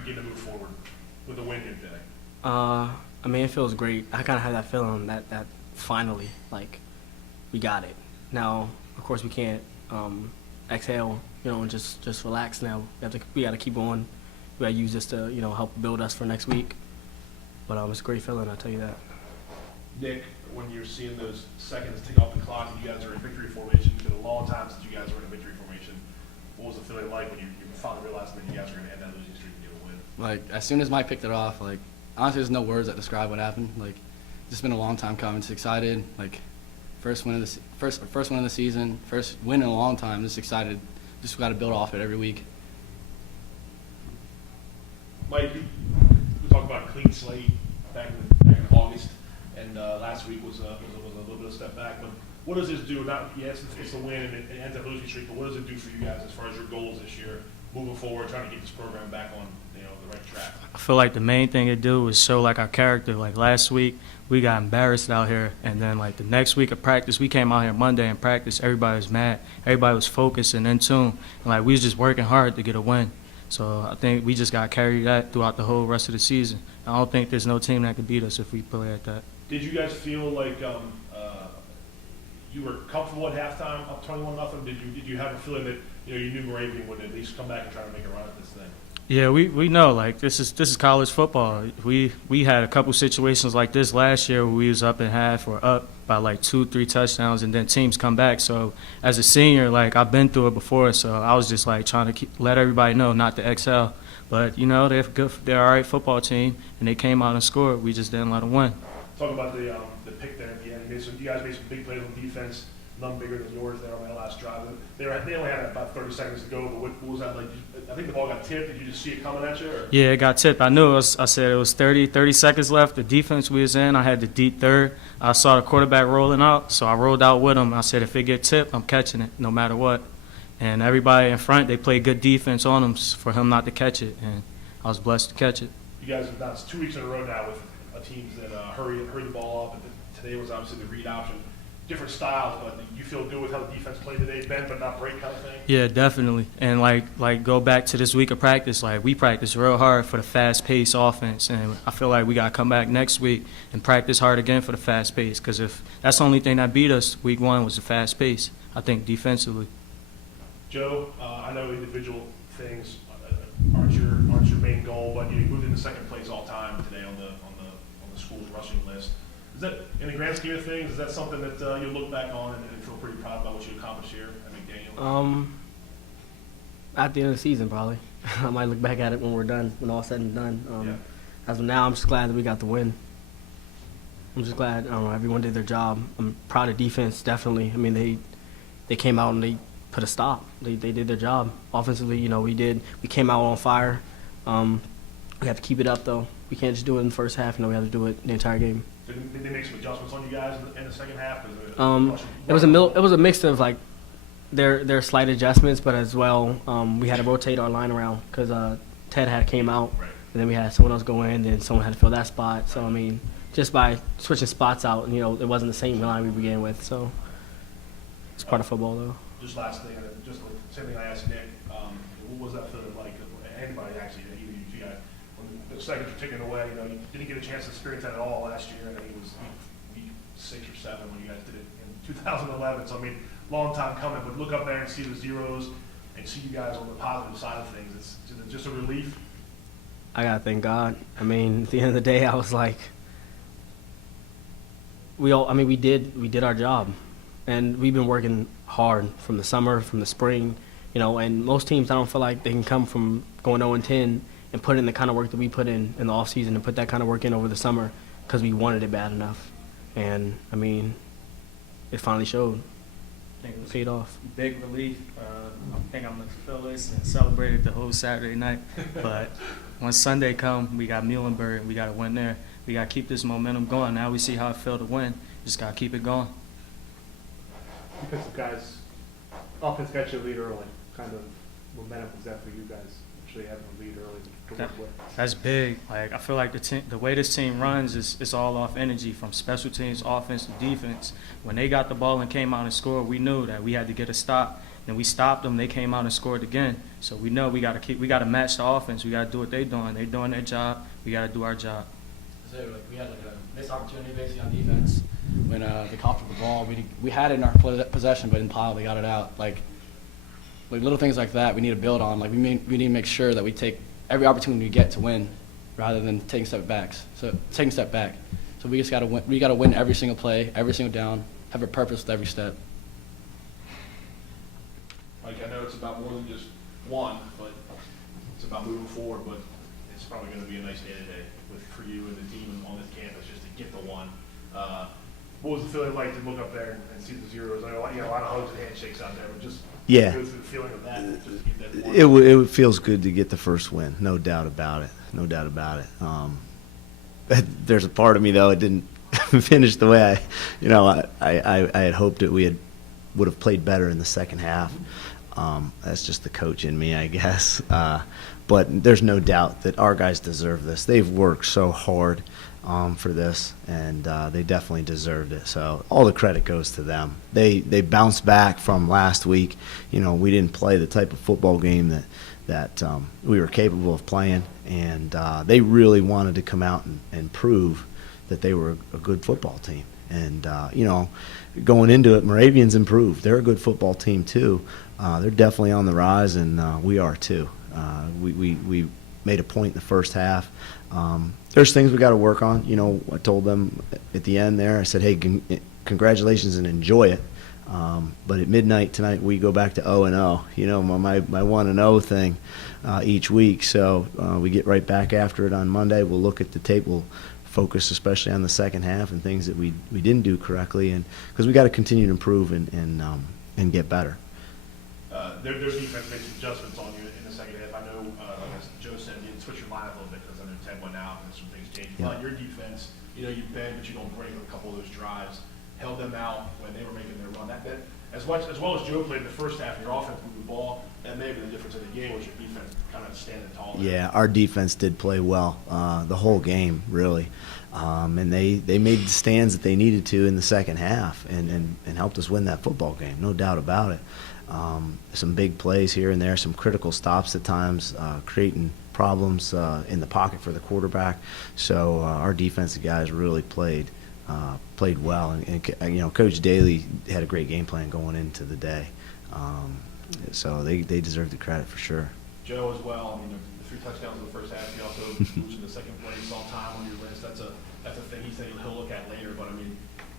begin to move forward with the win here today? I mean, it feels great. I kind of have that feeling that finally, like, we got it. Now, of course, we can't exhale, and just relax now. We got to keep going. We got to use this to, help build us for next week. But it's a great feeling, I'll tell you that. Nick, when you're seeing those seconds tick off the clock and you guys are in victory formation, it's been a long time since you guys were in a victory formation. What was the feeling like when you finally realized that you guys were going to end that losing streak and get a win? Like, as soon as Mike picked it off, like, honestly, there's no words that describe what happened. Like, it's been a long time coming. Just excited. Like, first win of the season, first win in a long time. Just excited. Just got to build off it every week. Mike, we talked about a clean slate back in August, and last week was a little bit of a step back. But what does this do? Yes, it's a win and it ends up losing streak. But what does it do for you guys as far as your goals this year, moving forward, trying to get this program back on the right track? I feel like the main thing it do is show like our character. Like last week, we got embarrassed out here, and then like the next week of practice, we came out here Monday and practice. Everybody was mad. Everybody was focused and in tune. And like we was just working hard to get a win. So I think we just got to carry that throughout the whole rest of the season. I don't think there's no team that can beat us if we play like that. Did you guys feel like you were comfortable at halftime, up 21-0? Did you have a feeling that you knew Moravian would at least come back and try to make a run at this thing? Yeah, we know like this is college football. We had a couple situations like this last year where we was up in half or up by like 2-3 touchdowns, and then teams come back. So as a senior, like I've been through it before, so I was just like trying to let everybody know not to excel. But they're all right football team, and they came out and scored. We just didn't let them win. Talk about the pick there at the end. You guys made some big plays on defense, none bigger than yours there on that last drive. They only had about 30 seconds to go, but what was that like? I think the ball got tipped. Did you just see it coming at you? Or? Yeah, it got tipped. I knew I said it was 30 seconds left. The defense we was in, I had the deep third. I saw the quarterback rolling out, so I rolled out with him. I said, if it get tipped, I'm catching it no matter what. And everybody in front, they played good defense on him for him not to catch it, and I was blessed to catch it. You guys have done 2 weeks in a row now with teams that hurry the ball up, and today was obviously the read option. Different styles, but you feel good with how the defense played today, bend but not break kind of thing? Yeah, definitely. And like go back to this week of practice, like we practiced real hard for the fast-paced offense, and I feel like we got to come back next week and practice hard again for the fast pace, because if that's the only thing that beat us week one was the fast pace, I think defensively. Joe, I know individual things aren't your main goal, but you moved into second place all time today on the school's rushing list. Is that, in the grand scheme of things, is that something that you look back on and feel pretty proud about what you accomplished here at McDaniel? At the end of the season, probably. I might look back at it when we're done, when all said and done. As of now, I'm just glad that we got the win. I'm just glad everyone did their job. I'm proud of defense, definitely. I mean, they came out and they put a stop. They did their job. Offensively, we came out on fire. We have to keep it up, though. We can't just do it in the first half. We have to do it the entire game. Did they make some adjustments on you guys in the second half? It was a mix of like their slight adjustments, but as well we had to rotate our line around because Ted had came out, right, and then we had someone else go in, then someone had to fill that spot. So I mean, just by switching spots out, it wasn't the same line we began with. So it's part of football, though. Just last thing, just the same thing I asked Nick. What was that feeling like? Anybody actually, even you guys, when the seconds were ticking away, you didn't get a chance to experience that at all last year. I think it was week 6 or 7 when you guys did it in 2011. So I mean, long time coming. But look up there and see the zeros and see you guys on the positive side of things. It's just a relief. I gotta thank God. I mean, at the end of the day, I was like, we did our job, and we've been working hard from the summer, from the spring. And most teams, I don't feel like they can come from going 0-10 and put in the kind of work that we put in the off season and put that kind of work in over the summer because we wanted it bad enough. And I mean, it finally showed. I think it was paid off. Big relief. I think I'm gonna feel this and celebrate it the whole Saturday night. But when Sunday come, we got Muhlenberg. We got to win there. We got to keep this momentum going. Now we see how it felt to win. Just got to keep it going. Defensive guys, offense got you a lead early. Kind of momentum was that for you guys, actually having a lead early to work with? That's big. Like I feel like the way this team runs is all off energy from special teams, offense, and defense. When they got the ball and came out and scored, we knew that we had to get a stop. Then we stopped them. They came out and scored again. So we know we got to match the offense. We got to do what they're doing. They're doing their job. We got to do our job. So we had a missed opportunity basically on defense when they coughed up the ball. We had it in our possession, but in pile they got it out. Like little things like that we need to build on. Like we need to make sure that we take every opportunity we get to win, rather than taking step back. So we just got to win. We got to win every single play, every single down, have a purpose with every step. Mike, I know it's about more than just one, but it's about moving forward. But it's probably going to be a nice day today for you and the team on this campus just to get the one. What was the feeling like to look up there and see the zeros? I know you got a lot of hugs and handshakes out there, but just Yeah. go through the feeling of that, just to get that one. It feels good to get the first win, no doubt about it. No doubt about it. There's a part of me though it didn't finish the way I had hoped that we would have played better in the second half. That's just the coach in me, I guess. But there's no doubt that our guys deserve this. They've worked so hard for this, and they definitely deserved it. So all the credit goes to them. They bounced back from last week. We didn't play the type of football game that we were capable of playing, and they really wanted to come out and prove that they were a good football team. And going into it, Moravian's improved. They're a good football team too. They're definitely on the rise, and we are too. We made a point in the first half. There's things we got to work on. I told them at the end there, I said, hey, congratulations and enjoy it. But at midnight tonight, we go back to 0-0. My 1-0 thing each week. So we get right back after it on Monday. We'll look at the tape. We'll focus especially on the second half and things that we didn't do correctly, and because we got to continue to improve and get better. Their defense made some adjustments on you in the second half. I know, as Joe said, you switch your lineup a little bit because I know Ted went out and some things changed. Yeah. But your defense, you bend, but you don't break on a couple of those drives. Held them out when they were making their run. That as well as Joe played in the first half, your offense moved the ball. That may have been the difference in the game, was your defense kind of standing tall there. Yeah, our defense did play well the whole game, really. And they made the stands that they needed to in the second half and helped us win that football game, no doubt about it. Some big plays here and there, some critical stops at times, creating problems in the pocket for the quarterback. So our defensive guys really played well, and Coach Daly had a great game plan going into the day. So they deserve the credit for sure. Joe as well. The 3 touchdowns in the first half. He also losing the second place all time on your list. That's a thing he said he'll look at later. But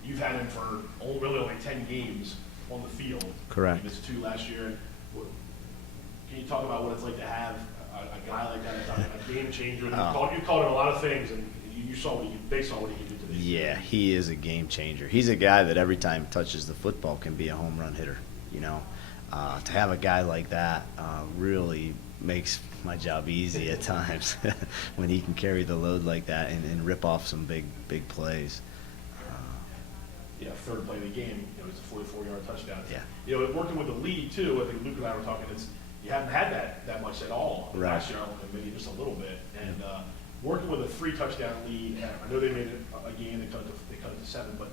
you've had him for really only 10 games on the field. Correct. He missed 2 last year. Can you talk about what it's like to have a guy like that, a game changer? You called him a lot of things, and they saw what he could do today. Yeah, he is a game changer. He's a guy that every time he touches the football can be a home run hitter. To have a guy like that really makes my job easy at times when he can carry the load like that and rip off some big plays. Third play of the game, it's a 44-yard touchdown. Yeah. Working with the lead too. I think Luke and I were talking. You haven't had that much at all last year, maybe just a little bit. And working with a 3-touchdown lead, I know they made it a game. They cut it to 7, but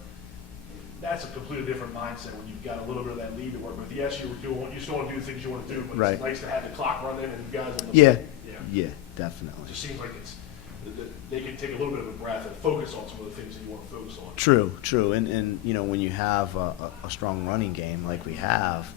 that's a completely different mindset when you've got a little bit of that lead to work with. Yes, you still want to do the things you want to do, but It's nice to have the clock running and you guys on the Yeah, definitely. It just seems like they can take a little bit of a breath and focus on some of the things that you want to focus on. True. And when you have a strong running game like we have,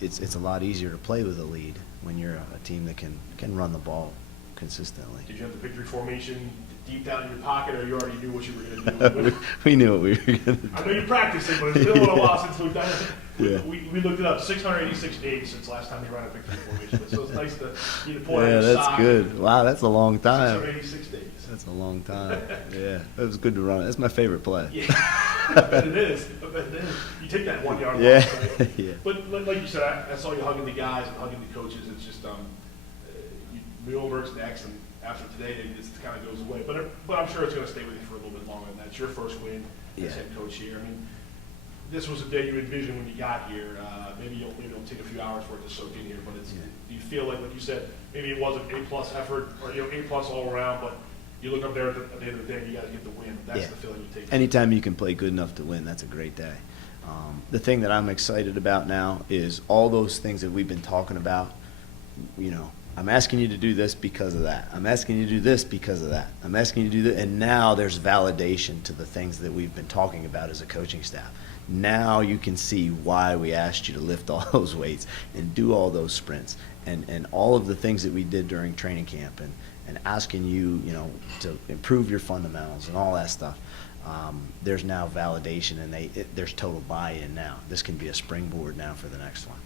it's a lot easier to play with a lead when you're a team that can run the ball consistently. Did you have the victory formation deep down in your pocket, or you already knew what you were going to do? We knew what we were going to do. I know you practiced it, but it's been a little while since we've done it. Yeah. We looked it up, 686 days since last time you ran a victory formation. So it's nice to pull out your that's sock. good. Wow, that's a long time. 686 days. That's a long time. Yeah, it was good to run. That's my favorite play. Yeah, I bet it is. You take that 1 yard. Yeah, Right? yeah. But like you said, I saw you hugging the guys and hugging the coaches. It's just Muhlenberg's next, and after today, it just kind of goes away. But I'm sure it's going to stay with you for a little bit longer than that. It's your first win as head coach here. This was a day you envisioned when you got here. Maybe it'll take a few hours for it to soak in here, but do you feel like you said, maybe it wasn't A+ effort or A+ all around, but you look up there at the end of the day, and you got to get the win. That's the feeling you take. Anytime you can play good enough to win, that's a great day. The thing that I'm excited about now is all those things that we've been talking about. You know, I'm asking you to do this because of that. I'm asking you to do this because of that. I'm asking you to do that. And now there's validation to the things that we've been talking about as a coaching staff. Now you can see why we asked you to lift all those weights and do all those sprints and all of the things that we did during training camp and asking you, you know, to improve your fundamentals and all that stuff. There's now validation and there's total buy-in now. This can be a springboard now for the next one.